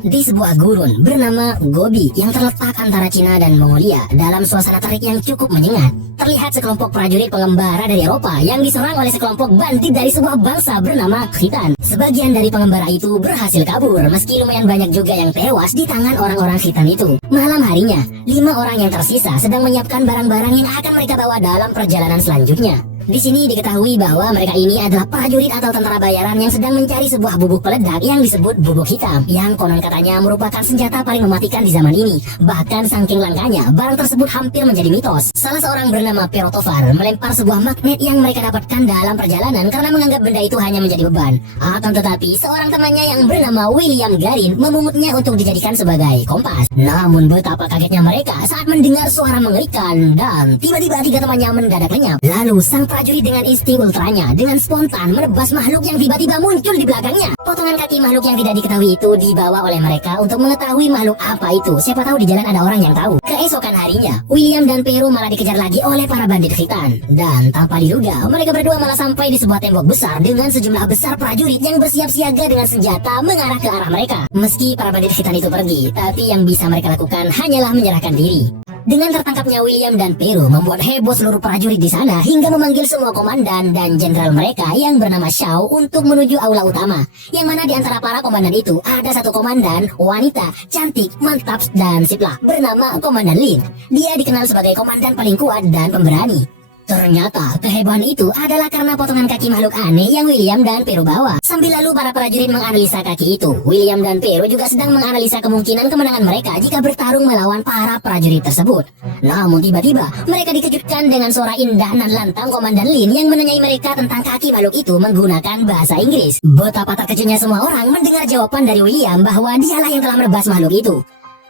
Di sebuah gurun bernama Gobi yang terletak antara Cina dan Mongolia, dalam suasana terik yang cukup menyengat, terlihat sekelompok prajurit pengembara dari Eropa yang diserang oleh sekelompok bandit dari sebuah bangsa bernama Khitan. Sebagian dari pengembara itu berhasil kabur, meski lumayan banyak juga yang tewas di tangan orang-orang Khitan itu. Malam harinya, 5 orang yang tersisa sedang menyiapkan barang-barang yang akan mereka bawa dalam perjalanan selanjutnya. Di sini diketahui bahwa mereka ini adalah prajurit atau tentara bayaran yang sedang mencari sebuah bubuk peledak yang disebut bubuk hitam, yang konon katanya merupakan senjata paling mematikan di zaman ini. Bahkan saking langkanya, barang tersebut hampir menjadi mitos. Salah seorang bernama Perotovar melempar sebuah magnet yang mereka dapatkan dalam perjalanan karena menganggap benda itu hanya menjadi beban. Akan tetapi, seorang temannya yang bernama William Garin memungutnya untuk dijadikan sebagai kompas. Namun betapa kagetnya mereka saat mendengar suara mengerikan, dan tiba-tiba 3 temannya mendadak lenyap. Lalu sang prajurit dengan insting ultranya dengan spontan menebas makhluk yang tiba-tiba muncul di belakangnya. Potongan kaki makhluk yang tidak diketahui itu dibawa oleh mereka untuk mengetahui makhluk apa itu. Siapa tahu di jalan ada orang yang tahu. Keesokan harinya, William dan Pero malah dikejar lagi oleh para bandit Khitan. Dan tanpa diduga, mereka berdua malah sampai di sebuah tembok besar dengan sejumlah besar prajurit yang bersiap siaga dengan senjata mengarah ke arah mereka. Meski para bandit Khitan itu pergi, tapi yang bisa mereka lakukan hanyalah menyerahkan diri. Dengan tertangkapnya William dan Pero membuat heboh seluruh prajurit di sana hingga memanggil semua komandan dan jenderal mereka yang bernama Shao untuk menuju aula utama. Yang mana di antara para komandan itu ada satu komandan wanita cantik, mantap dan siplah bernama Komandan Lin. Dia dikenal sebagai komandan paling kuat dan pemberani. Ternyata kehebohan itu adalah karena potongan kaki makhluk aneh yang William dan Pero bawa. Sambil lalu para prajurit menganalisa kaki itu, William dan Pero juga sedang menganalisa kemungkinan kemenangan mereka jika bertarung melawan para prajurit tersebut. Namun tiba-tiba mereka dikejutkan dengan suara indah dan lantang Komandan Lin yang menanyai mereka tentang kaki makhluk itu menggunakan bahasa Inggris. Betapa terkejutnya semua orang mendengar jawaban dari William bahwa dialah yang telah menebas makhluk itu.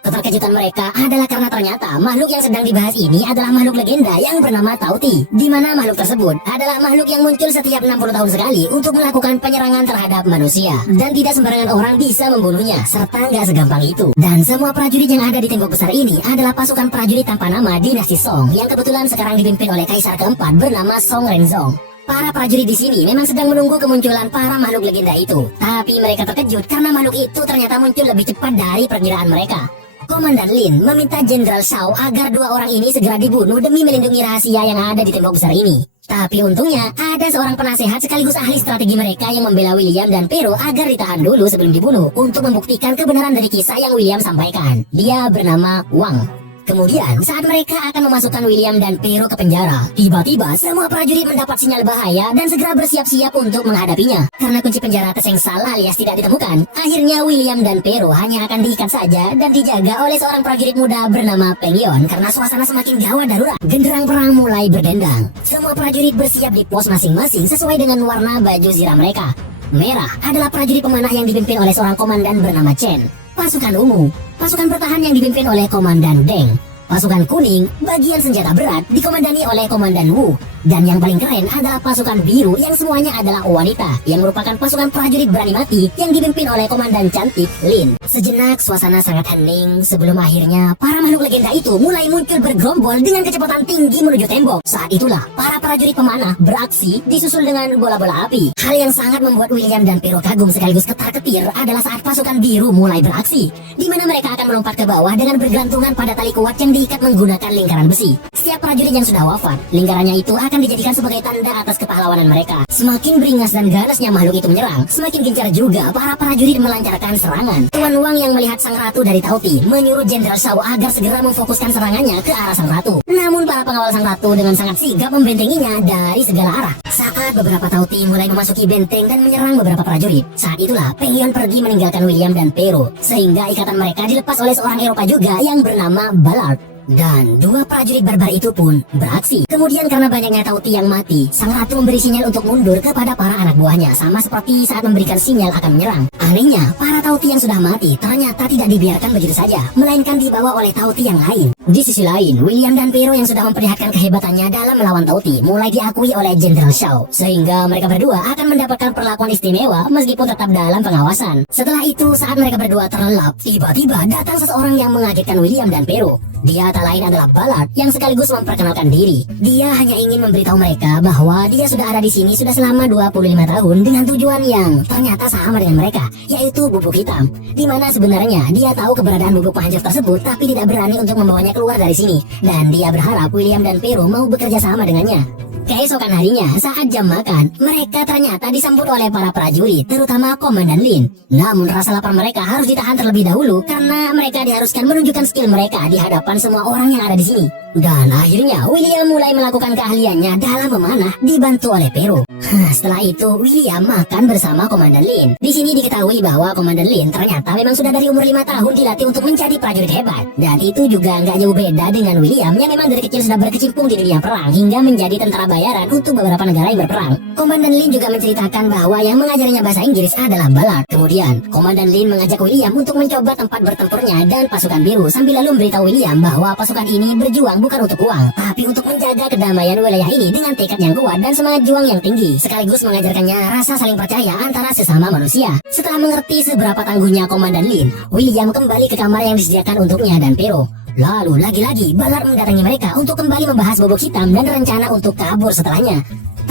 Keterkejutan mereka adalah karena ternyata makhluk yang sedang dibahas ini adalah makhluk legenda yang bernama Tauti, di mana makhluk tersebut adalah makhluk yang muncul setiap 60 tahun sekali untuk melakukan penyerangan terhadap manusia, dan tidak sembarangan orang bisa membunuhnya, serta nggak segampang itu. Dan semua prajurit yang ada di tembok besar ini adalah pasukan prajurit tanpa nama dinasti Song yang kebetulan sekarang dipimpin oleh kaisar keempat bernama Song Renzong. Para prajurit di sini memang sedang menunggu kemunculan para makhluk legenda itu, tapi mereka terkejut karena makhluk itu ternyata muncul lebih cepat dari perkiraan mereka. Komandan Lin meminta Jenderal Shao agar 2 orang ini segera dibunuh demi melindungi rahasia yang ada di tembok besar ini. Tapi untungnya ada seorang penasehat sekaligus ahli strategi mereka yang membela William dan Pero agar ditahan dulu sebelum dibunuh untuk membuktikan kebenaran dari kisah yang William sampaikan. Dia bernama Wang. Kemudian saat mereka akan memasukkan William dan Pero ke penjara, tiba-tiba semua prajurit mendapat sinyal bahaya dan segera bersiap-siap untuk menghadapinya. Karena kunci penjara tersengsal alias tidak ditemukan, akhirnya William dan Pero hanya akan diikat saja dan dijaga oleh seorang prajurit muda bernama Peng Yon. Karena suasana semakin gawat darurat, genderang perang mulai berdendang. Semua prajurit bersiap di pos masing-masing sesuai dengan warna baju zirah mereka. Merah adalah prajurit pemanah yang dipimpin oleh seorang komandan bernama Chen. Pasukan ungu, pasukan bertahan yang dipimpin oleh Komandan Deng. Pasukan kuning, bagian senjata berat, dikomandani oleh Komandan Wu. Dan yang paling keren adalah pasukan biru yang semuanya adalah wanita, yang merupakan pasukan prajurit berani mati yang dipimpin oleh Komandan cantik Lin. Sejenak suasana sangat hening sebelum akhirnya para makhluk legenda itu mulai muncul bergerombol dengan kecepatan tinggi menuju tembok. Saat itulah para prajurit pemanah beraksi disusul dengan bola-bola api. Hal yang sangat membuat William dan Pero kagum sekaligus ketar-ketir adalah saat pasukan biru mulai beraksi, di mana mereka akan melompat ke bawah dengan bergantungan pada tali kuat yang diikat menggunakan lingkaran besi. Setiap prajurit yang sudah wafat, lingkarannya itu akan dijadikan sebagai tanda atas kepahlawanan mereka. Semakin beringas dan ganasnya makhluk itu menyerang, semakin gencar juga para prajurit melancarkan serangan. Tuan Wang yang melihat sang ratu dari Tauti menyuruh Jenderal Shao agar segera memfokuskan serangannya ke arah sang ratu. Namun para pengawal sang ratu dengan sangat sigap membentenginya dari segala arah. Saat beberapa Tauti mulai memasuki benteng dan menyerang beberapa prajurit, saat itulah Peng Yon pergi meninggalkan William dan Pero, sehingga ikatan mereka dilepas oleh seorang Eropa juga yang bernama Ballard. Dan 2 prajurit barbar itu pun beraksi. Kemudian karena banyaknya Tauti yang mati, sang ratu memberi sinyal untuk mundur kepada para anak buahnya, sama seperti saat memberikan sinyal akan menyerang. Anehnya, para Tauti yang sudah mati ternyata tidak dibiarkan begitu saja, melainkan dibawa oleh Tauti yang lain. Di sisi lain, William dan Pero yang sudah memperlihatkan kehebatannya dalam melawan Tauti mulai diakui oleh Jenderal Shao, sehingga mereka berdua akan mendapatkan perlakuan istimewa meskipun tetap dalam pengawasan. Setelah itu, saat mereka berdua terlelap, tiba-tiba datang seseorang yang mengagetkan William dan Pero. Dia tak lain adalah Ballard yang sekaligus memperkenalkan diri. Dia hanya ingin memberitahu mereka bahwa dia sudah ada di sini sudah selama 25 tahun dengan tujuan yang ternyata sama dengan mereka, yaitu bubuk hitam. Di mana sebenarnya dia tahu keberadaan bubuk penghancur tersebut tapi tidak berani untuk membawanya keluar dari sini. Dan dia berharap William dan Pero mau bekerja sama dengannya. Keesokan harinya, saat jam makan, mereka ternyata disambut oleh para prajurit, terutama Komandan Lin. Namun rasa lapar mereka harus ditahan terlebih dahulu karena mereka diharuskan menunjukkan skill mereka di hadapan semua orang yang ada di sini. Dan akhirnya William mulai melakukan keahliannya dalam memanah dibantu oleh Pero. Setelah itu William makan bersama Komandan Lin. Di sini diketahui bahwa Komandan Lin ternyata memang sudah dari umur 5 tahun dilatih untuk menjadi prajurit hebat. Dan itu juga nggak jauh beda dengan William yang memang dari kecil sudah berkecimpung di dunia perang hingga menjadi tentara bayaran untuk beberapa negara yang berperang. Komandan Lin juga menceritakan bahwa yang mengajarinya bahasa Inggris adalah Ballard. Kemudian Komandan Lin mengajak William untuk mencoba tempat bertempurnya dan pasukan biru sambil lalu memberitahu William bahwa pasukan ini berjuang bukan untuk uang, tapi untuk menjaga kedamaian wilayah ini dengan tekad yang kuat dan semangat juang yang tinggi, sekaligus mengajarkannya rasa saling percaya antara sesama manusia. Setelah mengerti seberapa tangguhnya Komandan Lin, William kembali ke kamar yang disediakan untuknya dan Pero. Lalu lagi-lagi Ballard mendatangi mereka untuk kembali membahas bubuk hitam dan rencana untuk kabur setelahnya.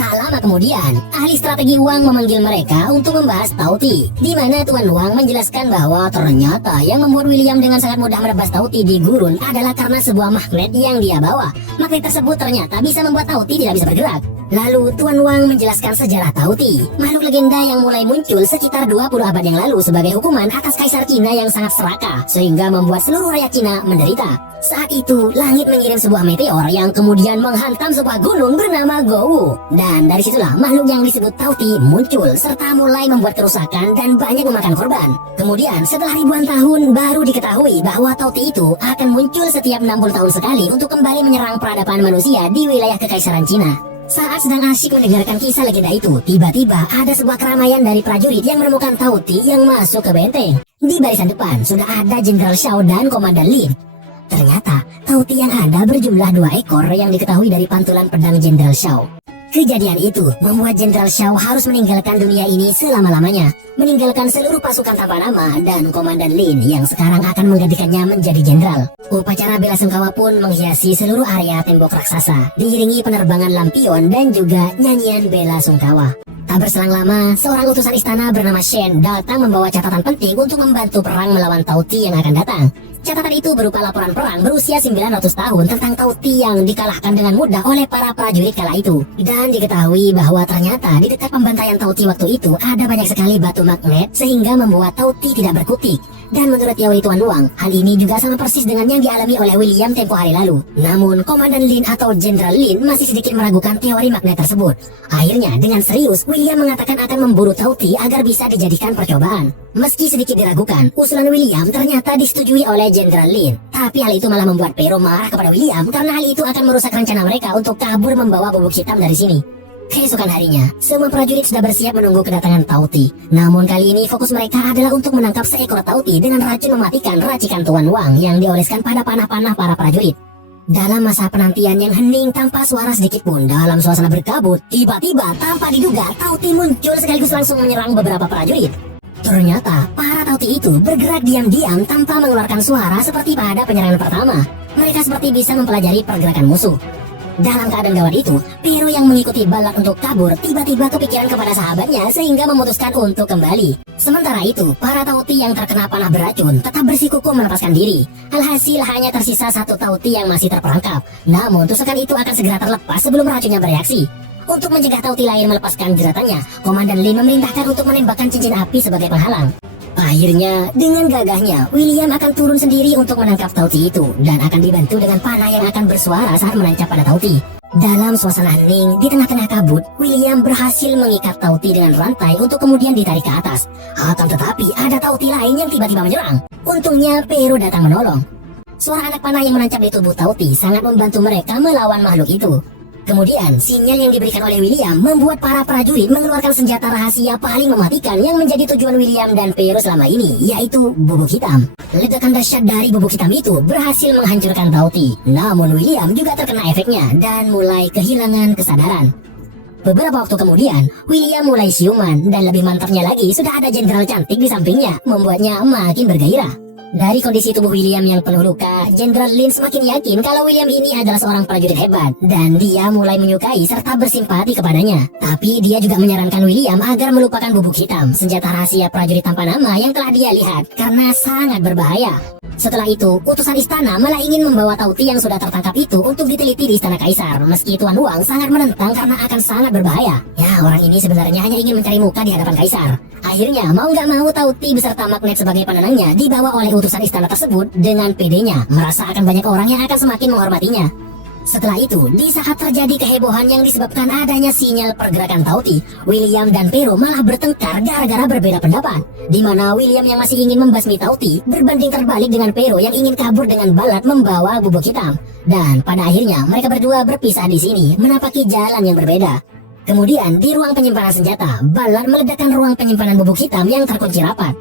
Tak lama kemudian, ahli strategi Wang memanggil mereka untuk membahas Tauti, di mana Tuan Wang menjelaskan bahwa ternyata yang membuat William dengan sangat mudah menebas Tauti di gurun adalah karena sebuah magnet yang dia bawa. Magnet tersebut ternyata bisa membuat Tauti tidak bisa bergerak. Lalu Tuan Wang menjelaskan sejarah Tauti, makhluk legenda yang mulai muncul sekitar 20 abad yang lalu sebagai hukuman atas Kaisar Cina yang sangat serakah, sehingga membuat seluruh rakyat Cina menderita. Saat itu, langit mengirim sebuah meteor yang kemudian menghantam sebuah gunung bernama Gowu. Dan dari situlah makhluk yang disebut Tauti muncul, serta mulai membuat kerusakan dan banyak memakan korban. Kemudian, setelah ribuan tahun, baru diketahui bahwa Tauti itu akan muncul setiap 60 tahun sekali untuk kembali menyerang peradaban manusia di wilayah Kekaisaran Cina. Saat sedang asyik mendengarkan kisah legenda itu, tiba-tiba ada sebuah keramaian dari prajurit yang menemukan Tauti yang masuk ke benteng. Di barisan depan, sudah ada Jenderal Shao dan Komandan Lin. Ternyata, Tauti yang ada berjumlah 2 ekor yang diketahui dari pantulan pedang Jenderal Shao. Kejadian itu membuat Jenderal Shao harus meninggalkan dunia ini selama-lamanya, meninggalkan seluruh pasukan tanpa nama dan Komandan Lin yang sekarang akan menggantikannya menjadi jenderal. Upacara bela sungkawa pun menghiasi seluruh area tembok raksasa, diiringi penerbangan lampion dan juga nyanyian bela sungkawa. Tak berselang lama, seorang utusan istana bernama Shen datang membawa catatan penting untuk membantu perang melawan Tauti yang akan datang. Catatan itu berupa laporan perang berusia 900 tahun tentang Tauti yang dikalahkan dengan mudah oleh para prajurit kala itu. Dan diketahui bahwa ternyata di dekat pembantaian Tauti waktu itu ada banyak sekali batu magnet sehingga membuat Tauti tidak berkutik. Dan menurut teori Tuan Wang, hal ini juga sama persis dengan yang dialami oleh William tempo hari lalu. Namun, Komandan Lin atau Jenderal Lin masih sedikit meragukan teori magnet tersebut. Akhirnya, dengan serius, William mengatakan akan memburu Tauti agar bisa dijadikan percobaan. Meski sedikit diragukan, usulan William ternyata disetujui oleh Jenderal Lin. Tapi hal itu malah membuat Pero marah kepada William karena hal itu akan merusak rencana mereka untuk kabur membawa bubuk hitam dari sini. Keesokan harinya, semua prajurit sudah bersiap menunggu kedatangan Tauti. Namun kali ini fokus mereka adalah untuk menangkap seekor Tauti dengan racun mematikan racikan Tuan Wang yang dioleskan pada panah-panah para prajurit. Dalam masa penantian yang hening tanpa suara sedikit pun dalam suasana berkabut, tiba-tiba tanpa diduga Tauti muncul sekaligus langsung menyerang beberapa prajurit. Ternyata para Tauti itu bergerak diam-diam tanpa mengeluarkan suara seperti pada penyerangan pertama. Mereka seperti bisa mempelajari pergerakan musuh. Dalam keadaan gawat itu, Pero yang mengikuti Ballard untuk kabur tiba-tiba kepikiran kepada sahabatnya sehingga memutuskan untuk kembali. Sementara itu, para Tauti yang terkena panah beracun tetap bersikukuh melepaskan diri. Alhasil hanya tersisa 1 Tauti yang masih terperangkap. Namun tusukan itu akan segera terlepas sebelum racunnya bereaksi. Untuk mencegah Tauti lain melepaskan jeratannya, Komandan Lin memerintahkan untuk menembakkan cincin api sebagai penghalang. Akhirnya, dengan gagahnya, William akan turun sendiri untuk menangkap Tauti itu dan akan dibantu dengan panah yang akan bersuara saat menancap pada Tauti. Dalam suasana hening, di tengah-tengah kabut, William berhasil mengikat Tauti dengan rantai untuk kemudian ditarik ke atas. Akan tetapi, ada Tauti lain yang tiba-tiba menyerang. Untungnya, Pero datang menolong. Suara anak panah yang menancap di tubuh Tauti sangat membantu mereka melawan makhluk itu. Kemudian, sinyal yang diberikan oleh William membuat para prajurit mengeluarkan senjata rahasia paling mematikan yang menjadi tujuan William dan Pero selama ini, yaitu bubuk hitam. Ledakan dahsyat dari bubuk hitam itu berhasil menghancurkan Tauti. Namun William juga terkena efeknya dan mulai kehilangan kesadaran. Beberapa waktu kemudian, William mulai siuman dan lebih mantapnya lagi sudah ada jenderal cantik di sampingnya, membuatnya makin bergairah. Dari kondisi tubuh William yang penuh luka, Jenderal Lin semakin yakin kalau William ini adalah seorang prajurit hebat dan dia mulai menyukai serta bersimpati kepadanya. Tapi dia juga menyarankan William agar melupakan bubuk hitam, senjata rahasia prajurit tanpa nama yang telah dia lihat karena sangat berbahaya. Setelah itu, utusan istana malah ingin membawa Tauti yang sudah tertangkap itu untuk diteliti di istana kaisar, meski Tuan Wang sangat menentang karena akan sangat berbahaya. Ya, orang ini sebenarnya hanya ingin mencari muka di hadapan kaisar. Akhirnya, mau nggak mau Tauti beserta Magnet sebagai penenangnya dibawa oleh utusan istana tersebut dengan pedenya, merasa akan banyak orang yang akan semakin menghormatinya. Setelah itu, di saat terjadi kehebohan yang disebabkan adanya sinyal pergerakan Tauti, William dan Pero malah bertengkar gara-gara berbeda pendapat. Di mana William yang masih ingin membasmi Tauti berbanding terbalik dengan Pero yang ingin kabur dengan balat membawa bubuk hitam. Dan pada akhirnya mereka berdua berpisah di sini, menapaki jalan yang berbeda. Kemudian di ruang penyimpanan senjata, balat meledakkan ruang penyimpanan bubuk hitam yang terkunci rapat.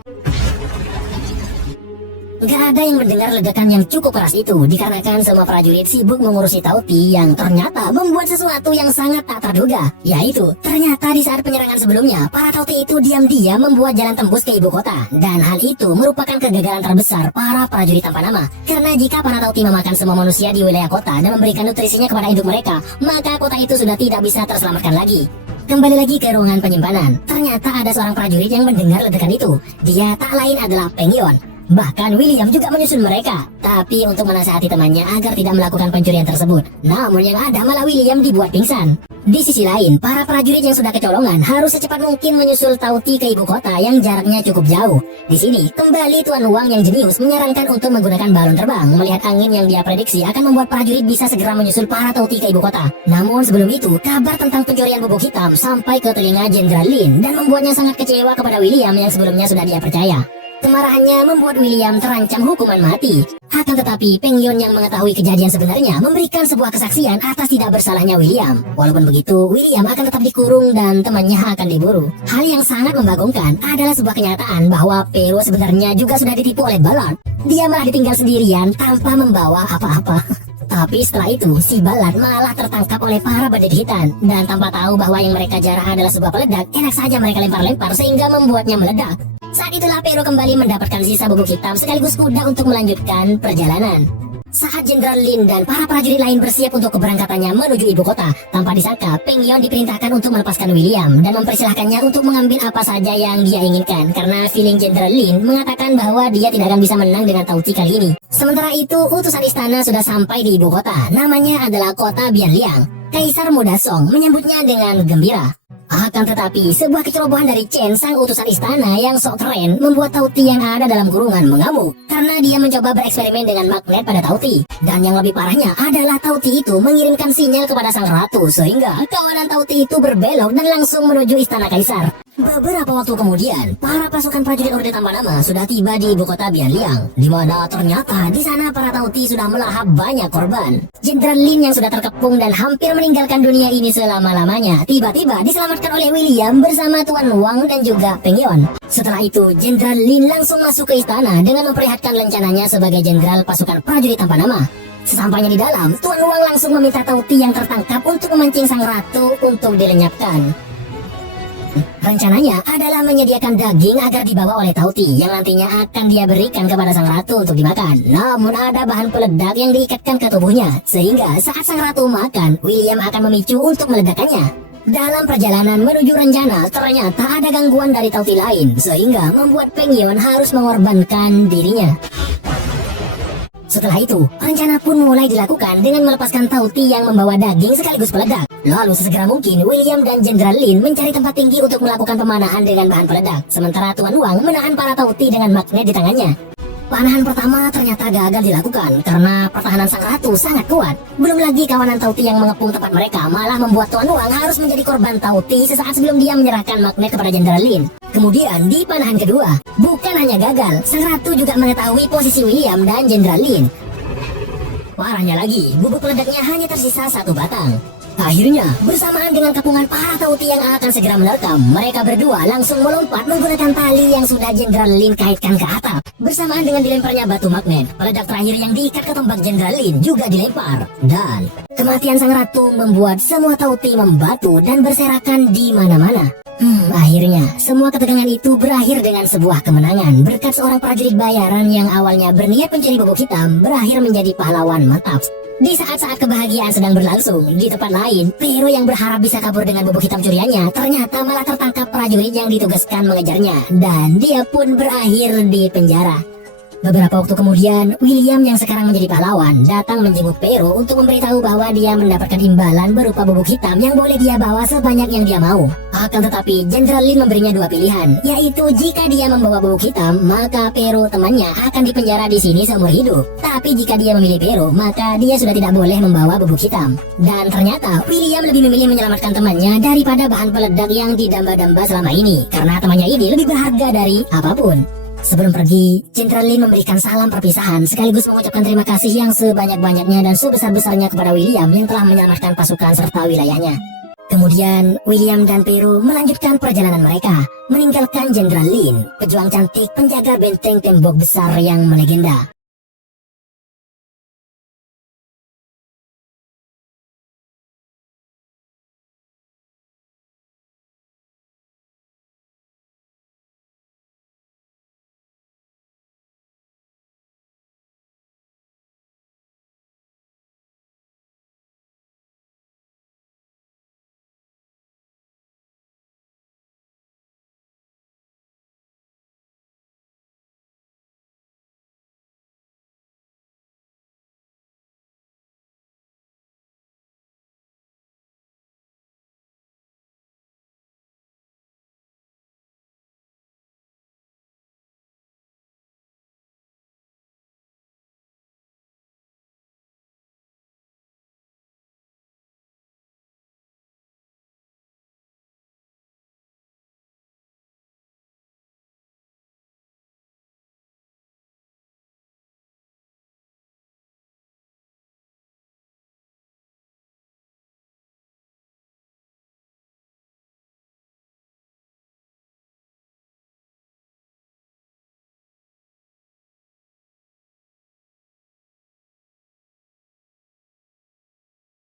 Gak ada yang mendengar ledakan yang cukup keras itu dikarenakan semua prajurit sibuk mengurusi Tauti yang ternyata membuat sesuatu yang sangat tak terduga. Yaitu, ternyata di saat penyerangan sebelumnya, para Tauti itu diam-diam membuat jalan tembus ke ibu kota. Dan hal itu merupakan kegagalan terbesar para prajurit tanpa nama. Karena jika para Tauti memakan semua manusia di wilayah kota dan memberikan nutrisinya kepada induk mereka, maka kota itu sudah tidak bisa terselamatkan lagi. Kembali lagi ke ruangan penyimpanan. Ternyata ada seorang prajurit yang mendengar ledakan itu. Dia tak lain adalah Peng Yon. Bahkan William juga menyusul mereka, tapi untuk menasihati temannya agar tidak melakukan pencurian tersebut. Namun yang ada malah William dibuat pingsan. Di sisi lain, para prajurit yang sudah kecolongan harus secepat mungkin menyusul Tauti ke ibu kota yang jaraknya cukup jauh. Di sini, kembali Tuan Wang yang jenius menyarankan untuk menggunakan balon terbang, melihat angin yang dia prediksi akan membuat prajurit bisa segera menyusul para Tauti ke ibu kota. Namun sebelum itu, kabar tentang pencurian bubuk hitam sampai ke telinga Jenderal Lin dan membuatnya sangat kecewa kepada William yang sebelumnya sudah dia percaya. Kemarahannya membuat William terancam hukuman mati. Akan tetapi, Peng Yon yang mengetahui kejadian sebenarnya memberikan sebuah kesaksian atas tidak bersalahnya William. Walaupun begitu, William akan tetap dikurung dan temannya akan diburu. Hal yang sangat membagongkan adalah sebuah kenyataan bahwa Pero sebenarnya juga sudah ditipu oleh Balat. Dia malah ditinggal sendirian tanpa membawa apa-apa. Tapi setelah itu, si Balat malah tertangkap oleh para bandit hitam. Dan tanpa tahu bahwa yang mereka jarah adalah sebuah peledak, enak saja mereka lempar-lempar sehingga membuatnya meledak. Saat itulah Pero kembali mendapatkan sisa bubuk hitam sekaligus kuda untuk melanjutkan perjalanan. Saat Jenderal Lin dan para prajurit lain bersiap untuk keberangkatannya menuju ibu kota, tanpa disangka Peng Yon diperintahkan untuk melepaskan William dan mempersilahkannya untuk mengambil apa saja yang dia inginkan karena feeling Jenderal Lin mengatakan bahwa dia tidak akan bisa menang dengan Tauti kali ini. Sementara itu, utusan istana sudah sampai di ibu kota, namanya adalah kota Bianliang. Kaisar Muda Song menyambutnya dengan gembira. Akan tetapi, sebuah kecerobohan dari Chen, sang utusan istana yang sok keren, membuat Tauti yang ada dalam kurungan mengamuk karena dia mencoba bereksperimen dengan magnet pada Tauti. Dan yang lebih parahnya adalah Tauti itu mengirimkan sinyal kepada sang ratu sehingga kawanan Tauti itu berbelok dan langsung menuju istana kaisar. Beberapa waktu kemudian, para pasukan prajurit Orde Tanpa Nama sudah tiba di ibu kota Bianliang, di mana ternyata di sana para Tauti sudah melahap banyak korban. Jenderal Lin yang sudah terkepung dan hampir meninggalkan dunia ini selama-lamanya, tiba-tiba diselamatkan oleh William bersama Tuan Wang dan juga Peng Yon. Setelah itu, Jenderal Lin langsung masuk ke istana dengan memperlihatkan rencananya sebagai jenderal pasukan prajurit tanpa nama. Sesampainya di dalam, Tuan Wang langsung meminta Tauti yang tertangkap untuk memancing sang ratu untuk dilenyapkan. Rencananya adalah menyediakan daging agar dibawa oleh Tauti yang nantinya akan dia berikan kepada sang ratu untuk dimakan. Namun ada bahan peledak yang diikatkan ke tubuhnya, sehingga saat sang ratu makan, William akan memicu untuk meledakkannya. Dalam perjalanan menuju rencana, ternyata ada gangguan dari Tauti lain, sehingga membuat Peng Yon harus mengorbankan dirinya. Setelah itu, rencana pun mulai dilakukan dengan melepaskan Tauti yang membawa daging sekaligus peledak. Lalu sesegera mungkin, William dan Jenderal Lin mencari tempat tinggi untuk melakukan pemanahan dengan bahan peledak. Sementara Tuan Wang menahan para Tauti dengan magnet di tangannya. Panahan pertama ternyata gagal dilakukan karena pertahanan sang ratu sangat kuat. Belum lagi kawanan Tauti yang mengepung tempat mereka malah membuat Tuan Wang harus menjadi korban Tauti sesaat sebelum dia menyerahkan magnet kepada Jenderal Lin. Kemudian di panahan kedua, bukan hanya gagal, sang ratu juga mengetahui posisi William dan Jenderal Lin. Parahnya lagi, bubuk peledaknya hanya tersisa satu batang. Akhirnya, bersamaan dengan kepungan para tauti yang akan segera menerkam, mereka berdua langsung melompat menggunakan tali yang sudah Jenderal Lin kaitkan ke atap. Bersamaan dengan dilemparnya batu magnet, peledak terakhir yang diikat ke tombak Jenderal Lin juga dilempar. Dan kematian sang ratu membuat semua tauti membatu dan berserakan di mana-mana. Akhirnya, semua ketegangan itu berakhir dengan sebuah kemenangan berkat seorang prajurit bayaran yang awalnya berniat mencari bubuk hitam berakhir menjadi pahlawan mantap. Di saat-saat kebahagiaan sedang berlangsung, di tempat lain, Pero yang berharap bisa kabur dengan bubuk hitam curiannya ternyata malah tertangkap prajurit yang ditugaskan mengejarnya, dan dia pun berakhir di penjara. Beberapa waktu kemudian, William yang sekarang menjadi pahlawan datang menjenguk Pero untuk memberitahu bahwa dia mendapatkan imbalan berupa bubuk hitam yang boleh dia bawa sebanyak yang dia mau. Akan tetapi, Jenderal Lin memberinya dua pilihan, yaitu jika dia membawa bubuk hitam, maka Pero temannya akan dipenjara di sini seumur hidup. Tapi jika dia memilih Pero, maka dia sudah tidak boleh membawa bubuk hitam. Dan ternyata, William lebih memilih menyelamatkan temannya daripada bahan peledak yang didamba-damba selama ini, karena temannya ini lebih berharga dari apapun. Sebelum pergi, Jenderal Lin memberikan salam perpisahan sekaligus mengucapkan terima kasih yang sebanyak-banyaknya dan sebesar-besarnya kepada William yang telah menyelamatkan pasukan serta wilayahnya. Kemudian, William dan Pero melanjutkan perjalanan mereka, meninggalkan Jenderal Lin, pejuang cantik penjaga benteng tembok besar yang melegenda.